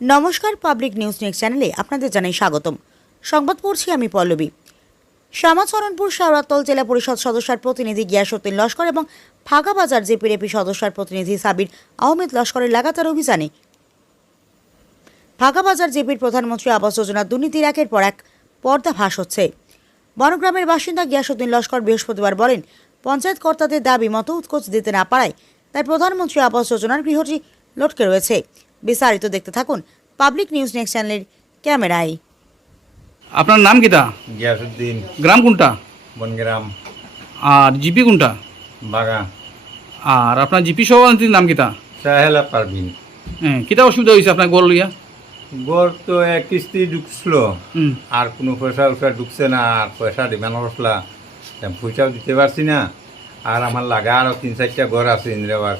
নমস্কার, public news next চ্যানেলে আপনাদের জানাই স্বাগতম। সংবাদ পড়ছি আমি পল্লবী। শ্যামাচরণপুর শেওড়াতল জেলা পরিষদ সদস্যের প্রতিনিধি গিয়াসউদ্দিন লস্কর এবং ফাঁকাবাজার জেপিরেপি সদস্যের প্রতিনিধি সাবির আহমেদ লস্করের লাগাতার অভিযানে ফাঁকাবাজার জেপির প্রধানমন্ত্রী আবাস যোজনার দুর্নীতির একের পর এক পর্দাফাশ হচ্ছে। বনগ্রামের বাসিন্দা গিয়াসউদ্দিন লস্কর বৃহস্পতিবার বলেন, পঞ্চায়েত কর্তাদের দাবি মতো উৎকোচ দিতে না পারায় তাই প্রধানমন্ত্রী আবাস যোজনার গৃহটি লটকে রয়েছে। বিস্তারিত দেখতে থাকুন পাবলিক নিউজ নেক্সট চ্যানেলের ক্যামেরায়। আপনার নাম কিটা? গিয়াসউদ্দিন। গ্রাম কোনটা? বনগ্রাম। আর জিপি কোনটা? বাগা। আর আপনার জিপি সভাপতির নাম কিটা? সাহেলা পারবিন। হ্যাঁ, কিটা অসুবিধা হয়েছে আপনার গড় লইয়া? গড় তো এক কিস্তি ঢুকছিল, আর কোনো পয়সা উঠা ঢুকছে না, আর পয়সা ডিমান্ড করছিলা পয়সাও দিতে পারছি না। আর আমার লাগা আরও 3-4টা ঘর আছে ইন্দিরাবাস,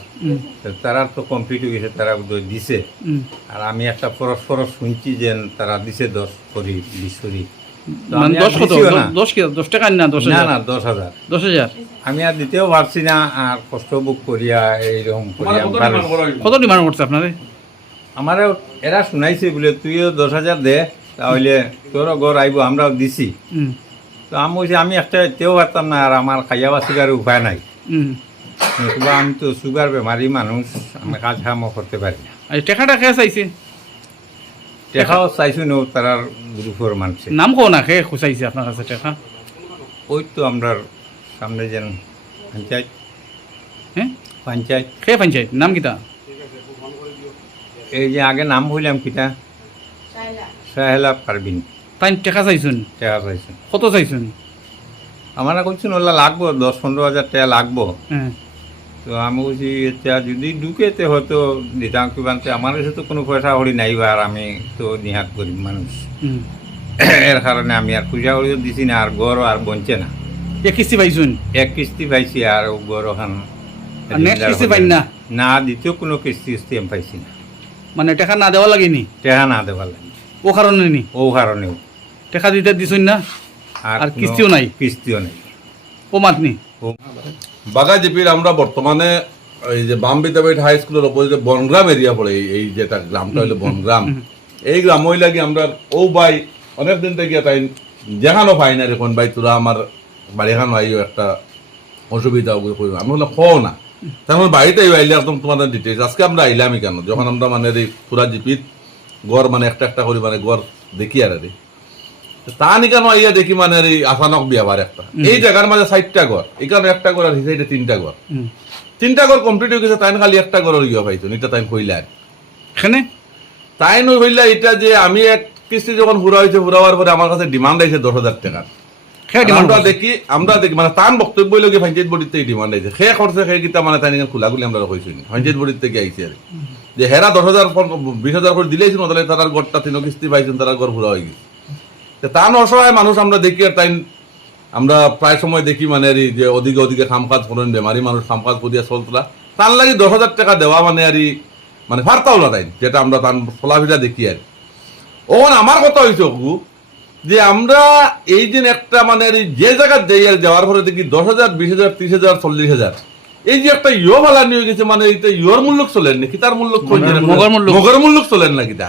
তারা তো কমপ্লিট হয়ে গেছে, তারা দিছে। আর আমি একটা পরস্পর শুনছি যে তারা দিছে 10 কোটি 20 কোটি। মানে 10 টাকা না 10,000? না 10,000। 10,000 আমি আর দিতেও পারছি না, আর কষ্ট বুক করিয়া এইরকম কত ডিমান্ড করছে আপনারে? আমারও এরা শুনাইছে বলে তুইও 10,000 দে, তাহলে তোরও ঘর আইব, আমরাও দিছি। তো আমি বলছি আমি একটা তেও পারতাম না, আর আমার খাইয়া বাসিকার উপায় নাই। আমি তো সুগার বেমারি মানুষ, আমি কাজ কামও করতে পারি না। টাকাটা খেয়ে চাইছে? টেকাও চাইছো নো তারার গ্রুপের মানুষের নাম কো না খেয়ে খুঁচাইছে আপনার কাছে টাকা? ওই তো আমরা সামনে যেন পঞ্চায়েত। হ্যাঁ, পঞ্চায়েত খেয়ে পঞ্চায়েত নাম কিটা? এই যে আগে নাম হইলাম কিটা, সাহেলা পারবিন। তাই টাকা চাইছুন? টাকা চাইছো। কত চাইছুন? আমার কইছেন ওলা লাগবো 10-15,000 টাকা লাগবো। হ্যাঁ, তো আমি বলছি এটা যদি ঢুকেতে হয়তো দিতাম কি বানতে, আমার কাছে তো কোনো পয়সা হরি নাই, আর আমি তো নিহাত গরিব মানুষ। এর কারণে আমি আর পূজা করিও দিছি না, আর গড় আর বঞ্চে না। এক কিস্তি পাইছুন? এক কিস্তি পাইছি, আর গড় ওখান নেক্সট কিস্তি পাইন না? না, দ্বিতীয় কোনো কিস্তি আমি পাইছি না। মানে টাকা না দেওয়া লাগেনি? টাকা না দেওয়ার লাগে ও কারণে নি? ও কারণেও টাকা দিতে দিছুন না, আর কিস্তিও নাই? কিস্তিও নাই। ও মাতনি বাগা জিপির আমরা বর্তমানে এই যে বাম বিদ্যাপীঠ হাই স্কুলের অপোজিটে বনগ্রাম এরিয়া পড়ে, এই যেটা গ্রামটা হইলো বনগ্রাম। এই গ্রাম ওই লাগি আমরা ও ভাই অনেকদিন থেকে তাই যেখানো পাই না রেখন ভাই তোরা আমার বাড়ি এখানো আইও একটা অসুবিধা কইব। আমি বললাম খো না, তারপর বাড়িতে আইলে একদম তোমাদের ডিটেলস। আজকে আমরা আইলামই কেন, যখন আমরা মানে এই পুরা জিপির গড় মানে একটা করে মানে গড় দেখি আর তা নি কেন আইয়া দেখি মানে এই আসানক বিয়াবার একটা এই জায়গার মাঝে 60টা ঘর, এখানে একটা ঘর আর হিসাইডে 3টা ঘর। 3টা ঘর কমপ্লিট হয়ে গেছে, তাই খালি একটা ঘর ইয়া পাইতো, এটা তাই কইলা এখানে তাই নই হইলা। এটা যে আমি এক কিস্তি যখন পুরা হয়েছে, পুরাবার পরে আমার কাছে ডিমান্ড আইছে 10,000 টাকা। আমরা দেখি মানে তার বক্তব্য লগে পঞ্চায়েত বডির থেকে ডিমান্ড আইছে, সে করছে সে কিতা মানে তাই খোলাগুলি আমরা কইছি পঞ্চায়েত বডির থেকে আইছে আর যে হেরা 10,000 20,000 করে দিলেইছিল, তাহলে তার ঘরটা 3 কিস্তি পাইছেন, তার ঘর পুরা হয়ে গেছে। তা অসহায় মানুষ আমরা দেখি, আর তাই আমরা প্রায় সময় দেখি মানে যে ওদিকে কাম কাজ করেন, বেমারি মানুষ কাম কাজ করিয়া চলতলা, তার লাগে 10,000 টাকা দেওয়া মানে আর মানে ফার্তাওলা তাই, যেটা আমরা তার ফলাফিটা দেখি আর। ওখান আমার কথা হয়েছে যে আমরা এই দিন একটা মানে যে জায়গা যাওয়ার পরে দেখি 10,000 20,000 30,000 40,000 এই যে একটা ইয়ো ভালা নিয়ে গেছে, মানে এটা ইয়োর মূল্য চলেন নাকি তার মূল্য মগর মূল্য চলেন নাকি তা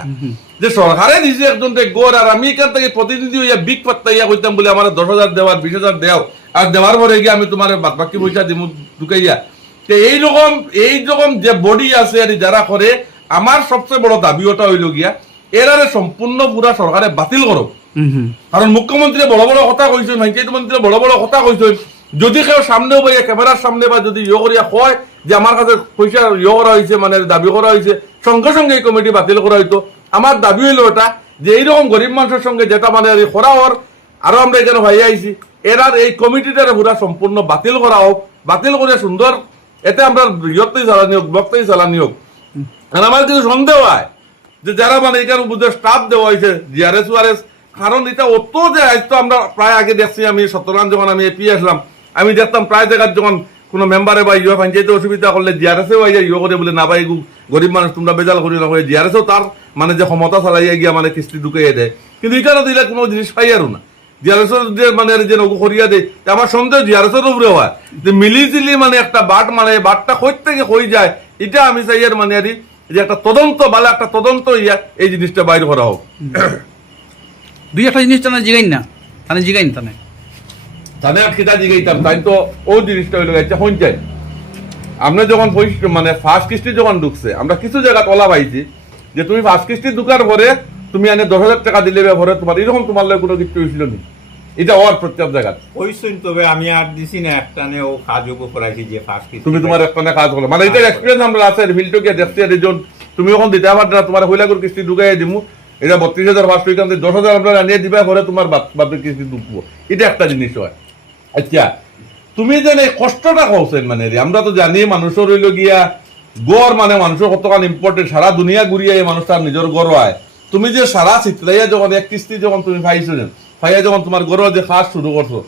যে সরকারে দিছে একজন গড়, আর আমি এখান থেকে প্রতিনিধি হইয়া বিগ পাত্তা ইয়া কইতাম বলে আমার 10,000 দেওয়ার 20,000 দেও, আর দেওয়ার পরে গিয়ে আমি তোমার বাদ বাকি পয়সা দিব ঢুকাইয়া। তো এইরকম যে বডি আছে আর যারা করে, আমার সবচেয়ে বড় দাবি ওটা হইল গিয়া এরারে সম্পূর্ণ পুরা সরকারে বাতিল করো। কারণ মুখ্যমন্ত্রী বড় বড় কথা কইছেন, পঞ্চায়েত মন্ত্রী বড় বড় কথা কইছেন, যদি কেউ সামনেও বা ক্যামেরার সামনে বা যদি ইয়ে করিয়া কয় যে আমার কাছে পয়সা ইয়ে করা হয়েছে মানে দাবি করা হয়েছে, সঙ্গে সঙ্গে এই কমিটি বাতিল করা হইতো। আমার দাবি হইলো এটা যে এইরকম গরিব মানুষের সঙ্গে যেটা মানে করা হওয়ার আরো আমরা এখানে ভাই আইছি, এরার এই কমিটিটার পুরা সম্পূর্ণ বাতিল করা হোক, বাতিল করে সুন্দর এতে আমরা ইয়তেই চালানি হোক, বক্তেই চালানি হোক। আর আমার কিছু সন্দেহ হয় যে যারা মানে এখানে বুঝে স্টাফ দেওয়া হয়েছে জিআরএস ওয়ারেস, কারণ এটা অত যে আয়ত্ত আমরা প্রায় আগে দেখছি, আমি সত্যনারায়ণ যখন আমি এপি আসলাম আমি দেখতাম প্রায় জায়গার যখন কোনো মেম্বারে বা ইয়ে পঞ্চায়েতে অসুবিধা করলে জিআরএসেও আইয়া ইয়ে করে বলে না ভাই গরিব মানুষ তোমরা বেজাল করি না, জিআরএসও তার মানে যে ক্ষমতা চালাইয়া গিয়া মানে কিস্তি ঢুকাইয়া দেয়, কিন্তু এখানে দিলে কোনো জিনিস পাই আর না। জিআরএসের যে মানে যে নগু করিয়া দেয়, আমার সন্দেহ জিআরএসের উপরে হয় যে মিলিজিলি মানে একটা বাট মানে বাটটা কই থেকে হয়ে যায়, এটা আমি চাই আর মানে আর যে একটা তদন্ত ভালো একটা তদন্ত ইয়া এই জিনিসটা বাইর করা হোক। দুই একটা জিনিস টানা জিগাইন না, তাহলে জিগাইন তানে তাদের আর কিতা জিগাইতাম, তাই তো ও জিনিসটা হইলো গেছে পঞ্চায়েত। আমরা যখন মানে ফার্স্ট কিস্তি যখন ঢুকছে, আমরা কিছু জায়গা তোলা পাইছি যে তুমি ফার্স্ট কিস্তি ঢুকার পরে তুমি এনে 10,000 টাকা দিলে পরে তোমার এরকম তোমার লোক কোনো কিছু হয়েছিল নি, এটা ওর প্রত্যেক জায়গা ওইসুন। তবে আমি আর দিছি না একটানে ও কাজও করাইছি যে ফার্স্ট কিস্তি তুমি তোমার একটা কাজ করো, মানে এটা এক্সপিরিয়েন্স আমরা আছে ফিল্ডটো গিয়ে দেখছি আর একজন তুমি এখন দিতে পারবে না, তোমার হইলাগুর কিস্তি ঢুকাই দিমু, এটা 32,000 ফার্স্ট উইকান 10,000 আমরা আনিয়ে দিবা পরে তোমার বাপের কিস্তি ঢুকবো, এটা একটা জিনিস হয়। আচ্ছা তুমি যেন এই কষ্টটা কৌছেন মানে আমরা তো জানি মানুষের হইল গিয়া গড় মানে মানুষের কতখান ইম্পর্টেন্ট, সারা দুনিয়া ঘুরিয়া এই মানুষটার নিজের গড় হয়। তুমি যে সারা চিত্রাইয়া যখন এক কিস্তি যখন তুমি পাইছো পাইয়া যখন তোমার গড় যে কাজ শুরু করছো,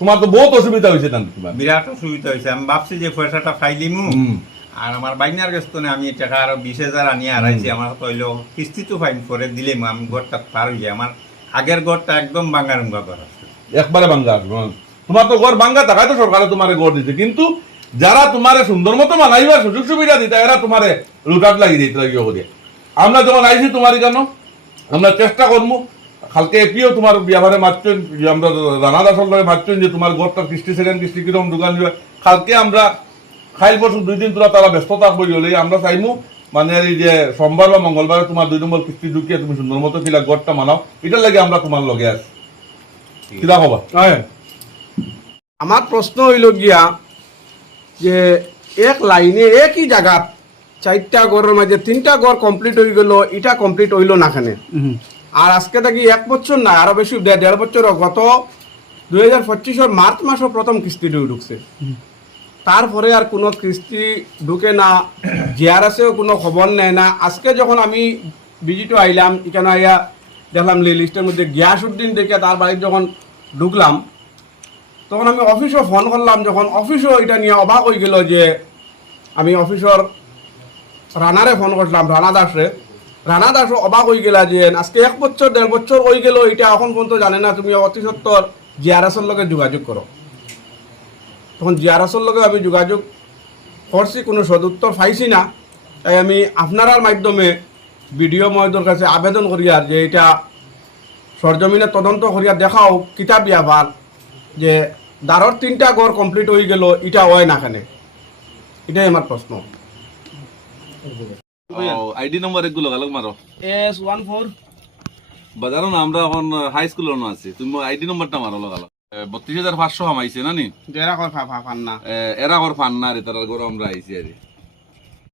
তোমার তো বহুত অসুবিধা হয়েছে না? বিরাট অসুবিধা হয়েছে। আমি ভাবছি যে পয়সাটা ফাইলিমু, আর আমার বাইনার গেস্তনে আমি টাকা আরো 20,000 আনিয়ে হারাইছি। আমার কইলো কিস্তি তো ফাইন করে দিলেই আমি গড়টা পার হয়ে যায়। আমার আগের গড়টা একদম বাঙ্গারুঙ্গা করা, একবারে বাঙ্গা। তোমার তো গড় বাঙ্গা থাকায় তো সরকারে তোমার গড় দিতে, কিন্তু যারা তোমার সুন্দর মতো মানাইবার সুযোগ সুবিধা দিতে এরা তোমার লুটাট লাগিয়ে দিতে লাগিয়ে করিয়া। আমরা যখন আইছি তোমার কেন আমরা চেষ্টা করবো, কালকে এপিও তোমার বিয়াবারে মারছেন, আমরা রানা দাসল মারছেন যে তোমার গড়টার কৃষ্টি সেকেন্ড কৃষ্টি কিরকম দোকান দিবে। কালকে আমরা খাইল বছর 2 দিন তোরা তারা ব্যস্ত থাকবো হলে আমরা চাইমু মানে এই যে সোমবার বা মঙ্গলবারে তোমার 2 নম্বর কিস্তি ঢুকিয়ে তুমি সুন্দর মতো কিলা গড়টা মানাও, এটার লাগে আমরা তোমার লগে আছি। কিরা হবা? আমার প্রশ্ন হইল গিয়া যে এক লাইনে একই জায়গা 4টা গড়ের মাঝে 3টা গড় কমপ্লিট হয়ে গেল, এটা কমপ্লিট হইল না খানে। আর আজকে থাকি 1 বছর না আরো বেশি 1.5 বছর, গত 2025 মার্চ মাসও প্রথম কিস্তি ঢুকছে, তারপরে আর কোনো কিস্তি ঢুকে না, জিআরএসেও কোনো খবর নেয় না। আজকে যখন আমি ভিজিটে আইলাম, এখানে আইয়া দেখলাম লিস্টের মধ্যে গিয়াসউদ্দিন দেখে তার বাড়িতে যখন ঢুকলাম, তখন আমি অফিসও ফোন করলাম, যখন অফিসও এটা নিয়ে অবাক হয়ে গেল যে আমি অফিসর রানারে ফোন করলাম, রানা দাসও অবাক হয়ে গেলা যে আজকে 1 বছর 1.5 বছর হয়ে গেল, এটা এখন পর্যন্ত জানে না, তুমি অতি সত্তর জিআরএসের লগে যোগাযোগ করো। তখন জিআরএসের লগে আমি যোগাযোগ করছি, কোনো সদুত্তর পাইছি না। তাই আমি আপনার মাধ্যমে ভিডিও মহোদয়ের কাছে আবেদন করি আর যে এটা সরজমিনে তদন্ত করিয়া দেখাও কিতাব ব্যাপার যে দারর 3টা গড় কমপ্লিট হয়ে গেল, এটা হয় না খানে, এটাই আমার প্রশ্ন। আইডি নম্বর এগুলো গালক মারো S14 বাজারও না, আমরা এখন হাই স্কুলের না আছি, তুমি আইডি নম্বরটা মারো গালক। 32,500 হামাইছে না নি, জেরা কর ফান না এরা ঘর ফান না রে, তার ঘর আমরা আইছি আরে।